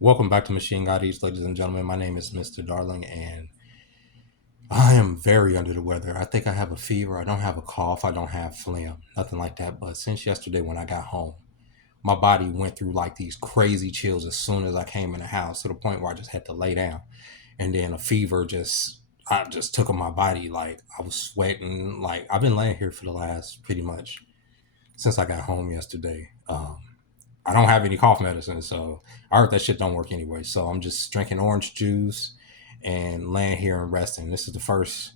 Welcome back to Machine God Eats, ladies and gentlemen. My name is Mr. Darling, and I am very under the weather. I think I have a fever. I don't have a cough. I don't have phlegm, nothing like that. But since yesterday when I got home, my body went through like these crazy chills as soon as I came in the house to the point where I just had to lay down. And then a fever I just took on my body. Like I was sweating. Like I've been laying here for the last pretty much since I got home yesterday. I don't have any cough medicine, so I heard that shit don't work anyway. So I'm just drinking orange juice and laying here and resting. This is the first,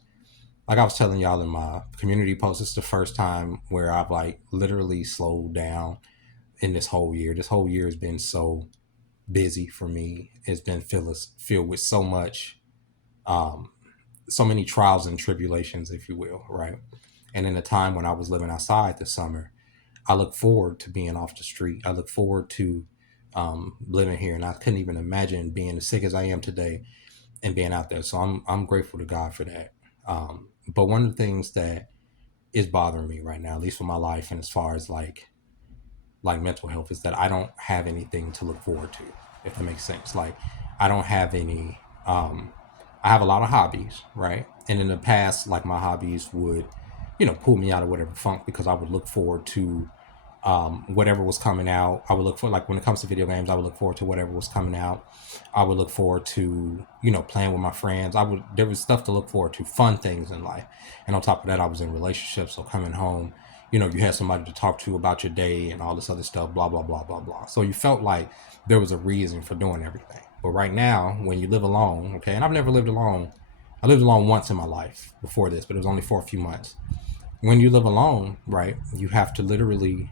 like I was telling y'all in my community post, this is the first time where I've like literally slowed down in this whole year. This whole year has been so busy for me. It's been filled with so much, um, so many trials and tribulations, if you will, right? And in the time when I was living outside this summer, I look forward to being off the street. I look forward to living here, and I couldn't even imagine being as sick as I am today and being out there. So I'm grateful to God for that. But one of the things that is bothering me right now, at least for my life, and as far as like mental health, is that I don't have anything to look forward to. If that makes sense, like I don't have any. I have a lot of hobbies, right? And in the past, like my hobbies would, pull me out of whatever funk because I would look forward to whatever was coming out. I would look for, like, when it comes to video games, I would look forward to whatever was coming out. I would look forward to, playing with my friends. There was stuff to look forward to, fun things in life. And on top of that, I was in relationships. So coming home, you had somebody to talk to about your day and all this other stuff, blah, blah, blah, blah, blah. So you felt like there was a reason for doing everything. But right now, when you live alone, okay, and I've never lived alone. I lived alone once in my life before this, but it was only for a few months. When you live alone, right, you have to literally,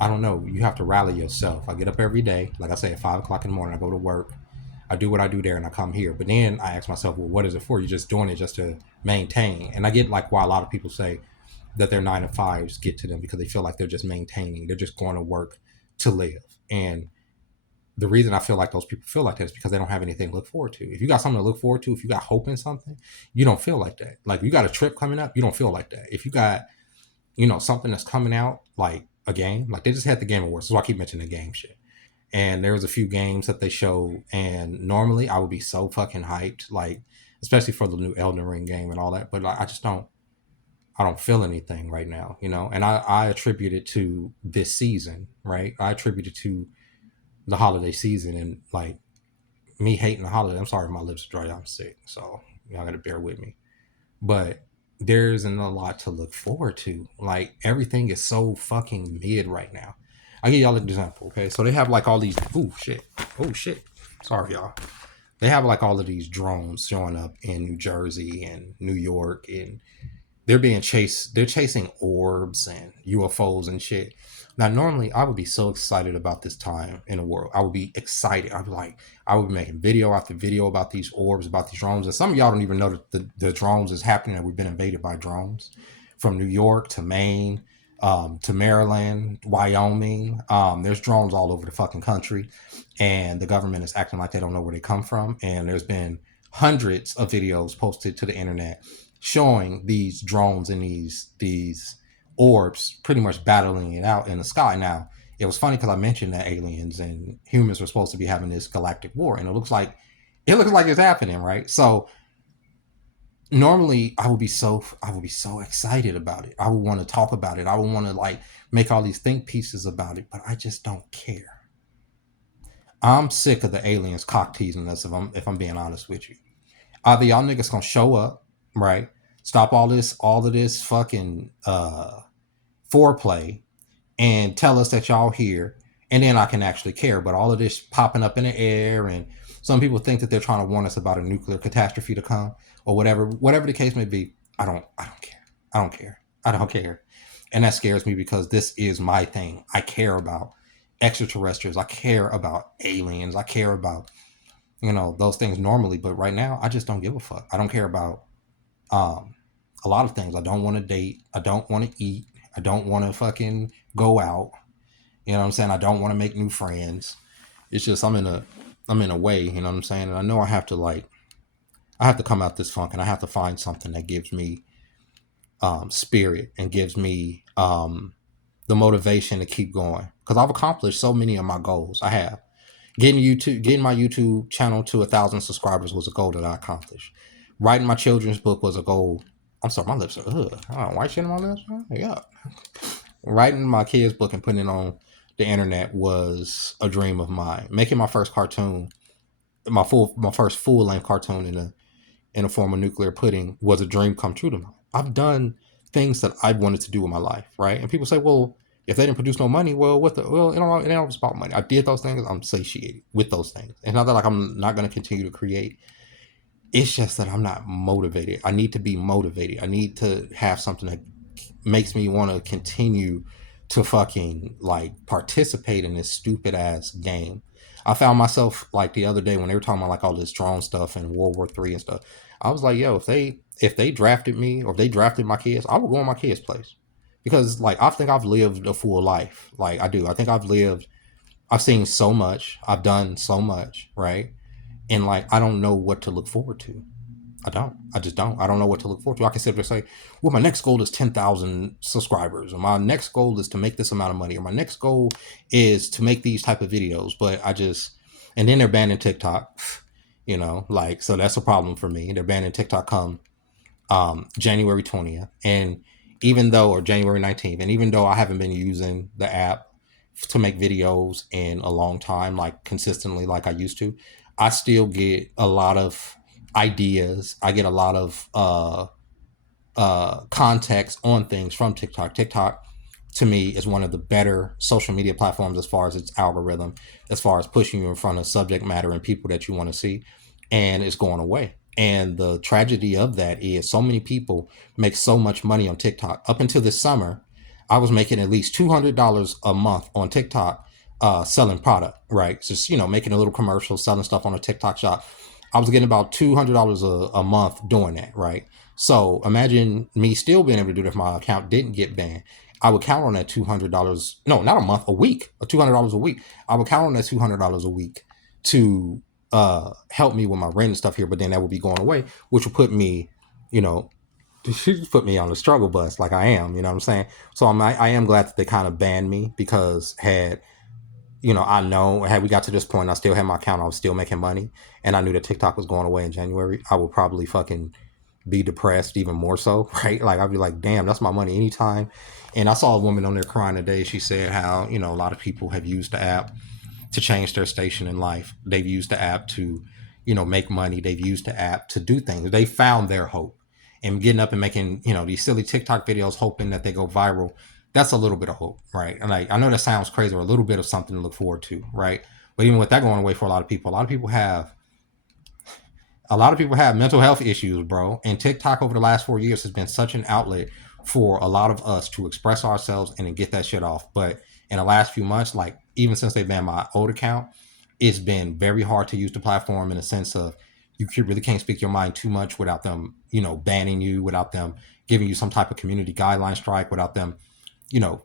I don't know, you have to rally yourself. I get up every day, like I say, at 5 o'clock in the morning. I go to work, I do what I do there, and I come here. But then I ask myself, well, what is it for? You're just doing it just to maintain. And I get like why a lot of people say that their 9 to 5s get to them because they feel like they're just maintaining. They're just going to work to live. And the reason I feel like those people feel like that is because they don't have anything to look forward to. If you got something to look forward to, if you got hope in something, you don't feel like that. Like you got a trip coming up, you don't feel like that. If you got, something that's coming out, like a game, like they just had the Game Awards. So I keep mentioning the game shit. And there was a few games that they showed, and normally I would be so fucking hyped, like especially for the new Elden Ring game and all that. But like, I don't feel anything right now, And I attribute it to this season, right? I attribute it to the holiday season and like me hating the holiday. I'm sorry if my lips are dry. I'm sick, so y'all gotta bear with me. But there isn't a lot to look forward to. Like everything is so fucking mid right now. I'll give y'all an example, okay? So they have like all these oh shit. Sorry, y'all. They have like all of these drones showing up in New Jersey and New York, and they're chasing orbs and UFOs and shit. Now normally I would be so excited about this time in the world. I would be excited. I would be making video after video about these orbs, about these drones. And some of y'all don't even know that the drones is happening, and we've been invaded by drones from New York to Maine, to Maryland, Wyoming. There's drones all over the fucking country, and the government is acting like they don't know where they come from. And there's been hundreds of videos posted to the internet showing these drones and these orbs pretty much battling it out in the sky. Now, it was funny because I mentioned that aliens and humans were supposed to be having this galactic war, and it looks like it's happening, right? So normally I would be so excited about it. I would want to talk about it. I would want to like make all these think pieces about it, but I just don't care. I'm sick of the aliens cock teasing us. If I'm being honest with you, either y'all niggas gonna show up, right? Stop all of this fucking foreplay and tell us that y'all here, and then I can actually care. But all of this popping up in the air, and some people think that they're trying to warn us about a nuclear catastrophe to come, or whatever the case may be. I don't care. I don't care. I don't care. And that scares me because this is my thing. I care about extraterrestrials. I care about aliens. I care about, those things normally, but right now I just don't give a fuck. I don't care about um a lot of things. I don't want to date. I don't want to eat. I don't want to fucking go out. You know what I'm saying? I don't want to make new friends. It's just I'm in a way, you know what I'm saying? And I know I have to come out this funk, and I have to find something that gives me spirit and gives me the motivation to keep going, because I've accomplished so many of my goals. I have. Getting my YouTube channel to 1,000 subscribers was a goal that I accomplished. Writing my children's book was a goal. I'm sorry, my lips are white shit in my lips. Yeah, writing my kids' book and putting it on the internet was a dream of mine. Making my first cartoon, my first full length cartoon in a form of nuclear pudding was a dream come true to me. I've done things that I wanted to do in my life, right? And people say, well, if they didn't produce no money, well, it ain't always about money. I did those things. I'm satiated with those things. It's not that like I'm not going to continue to create. It's just that I'm not motivated. I need to be motivated. I need to have something that makes me want to continue to fucking like participate in this stupid ass game. I found myself like the other day when they were talking about like all this drone stuff and World War III and stuff. I was like, yo, if they drafted me or if they drafted my kids, I would go in my kids' place. Because like I think I've lived a full life. Like I do. I think I've seen so much. I've done so much, right? And like I don't know what to look forward to. I don't. I just don't. I don't know what to look forward to. I can sit there and say, well, my next goal is 10,000 subscribers, or my next goal is to make this amount of money, or my next goal is to make these type of videos. But I just, and then they're banning TikTok, like, so that's a problem for me. They're banning TikTok come January 20th. And even though, or January 19th, and even though I haven't been using the app to make videos in a long time, like consistently, like I used to, I still get a lot of ideas. I get a lot of context on things from TikTok. TikTok to me is one of the better social media platforms as far as its algorithm, as far as pushing you in front of subject matter and people that you want to see, and it's going away. And the tragedy of that is so many people make so much money on TikTok. Up until this summer, I was making at least $200 a month on TikTok, selling product, right? Just, making a little commercial, selling stuff on a TikTok shop. I was getting about $200 a month doing that, right? So imagine me still being able to do that if my account didn't get banned. I would count on that $200. No, not a month, a week, or $200 a week. I would count on that $200 a week to help me with my rent and stuff here. But then that would be going away, which would put me, you know, put me on the struggle bus like I am. You know what I'm saying? So I am glad that they kind of banned me because I know had we got to this point, I still had my account, I was still making money, and I knew that TikTok was going away in January, I would probably fucking be depressed even more so, right? Like I'd be like, damn, that's my money anytime. And I saw a woman on there crying today. She said how, a lot of people have used the app to change their station in life. They've used the app to, make money. They've used the app to do things. They found their hope. And getting up and making, these silly TikTok videos hoping that they go viral, that's a little bit of hope, right? And like I know that sounds crazy, or a little bit of something to look forward to, right? But even with that going away for a lot of people have mental health issues, bro. And TikTok over the last 4 years has been such an outlet for a lot of us to express ourselves and to get that shit off. But in the last few months, like even since they banned my old account, it's been very hard to use the platform in the sense of really can't speak your mind too much without them, banning you, without them giving you some type of community guideline strike, without them,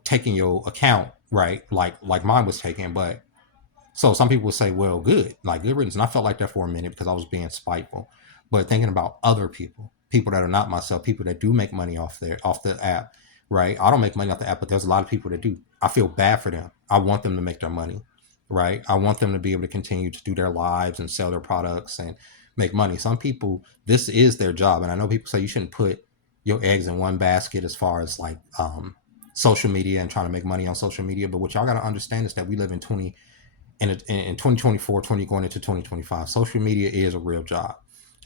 taking your account, right? Like mine was taken. But so some people would say, well, good, like good riddance. And I felt like that for a minute because I was being spiteful. But thinking about other people that are not myself, people that do make money off the app, right? I don't make money off the app, but there's a lot of people that do. I feel bad for them. I want them to make their money, right? I want them to be able to continue to do their lives and sell their products and make money. Some people, this is their job. And I know people say you shouldn't put your eggs in one basket as far as like social media and trying to make money on social media. But what y'all got to understand is that we live in 2024, 20 going into 2025, social media is a real job.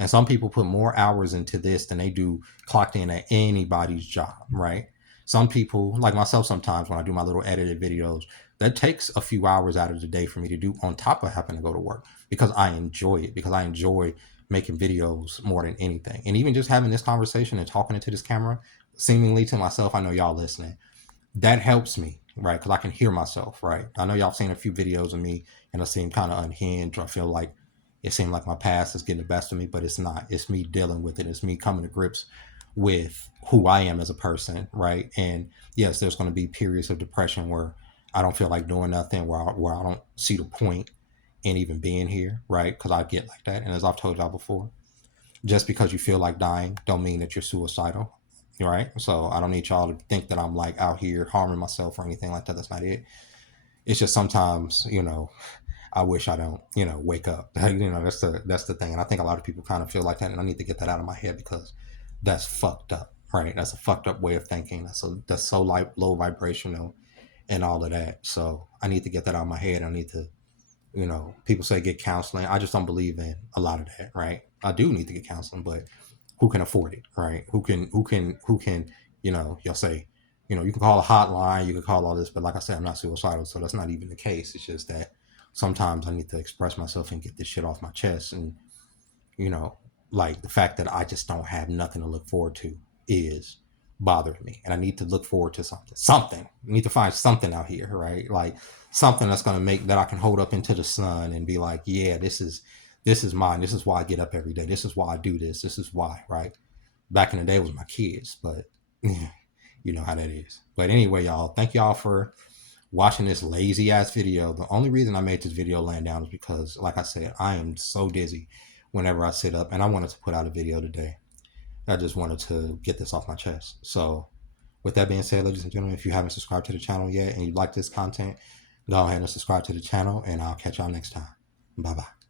And some people put more hours into this than they do clocked in at anybody's job, right? Some people, like myself, sometimes when I do my little edited videos, that takes a few hours out of the day for me to do on top of having to go to work because I enjoy it, because I enjoy making videos more than anything. And even just having this conversation and talking into this camera, seemingly to myself, I know y'all listening, that helps me, right? Because I can hear myself, right? I know y'all seen a few videos of me and I seem kind of unhinged. I feel like it seemed like my past is getting the best of me, but it's not. It's me dealing with it. It's me coming to grips with who I am as a person, right? And yes, there's going to be periods of depression where I don't feel like doing nothing, where I don't see the point in even being here, right? Because I get like that. And as I've told y'all before, just because you feel like dying don't mean that you're suicidal, right? So I don't need y'all to think that I'm like out here harming myself or anything like that. That's not it. It's just sometimes, I wish I don't, wake up. That's the thing. And I think a lot of people kind of feel like that, and I need to get that out of my head because that's fucked up, right? That's a fucked up way of thinking. That's so low vibrational and all of that. So I need to get that out of my head. I need to, people say get counseling. I just don't believe in a lot of that, right? I do need to get counseling, but who can afford it, right? Who can, you'll say, you can call a hotline, you can call all this, but like I said, I'm not suicidal, so that's not even the case. It's just that sometimes I need to express myself and get this shit off my chest. And, you know, like the fact that I just don't have nothing to look forward to is bothering me. And I need to look forward to something. I need to find something out here, right? Like something that's going to make that I can hold up into the sun and be like, yeah, this is mine. This is why I get up every day. This is why I do this. This is why, right? Back in the day it was my kids, but you know how that is. But anyway, y'all, thank y'all for watching this lazy ass video. The only reason I made this video laying down is because, like I said, I am so dizzy whenever I sit up, and I wanted to put out a video today. I just wanted to get this off my chest. So, with that being said, ladies and gentlemen, if you haven't subscribed to the channel yet and you like this content, go ahead and subscribe to the channel, and I'll catch y'all next time. Bye bye.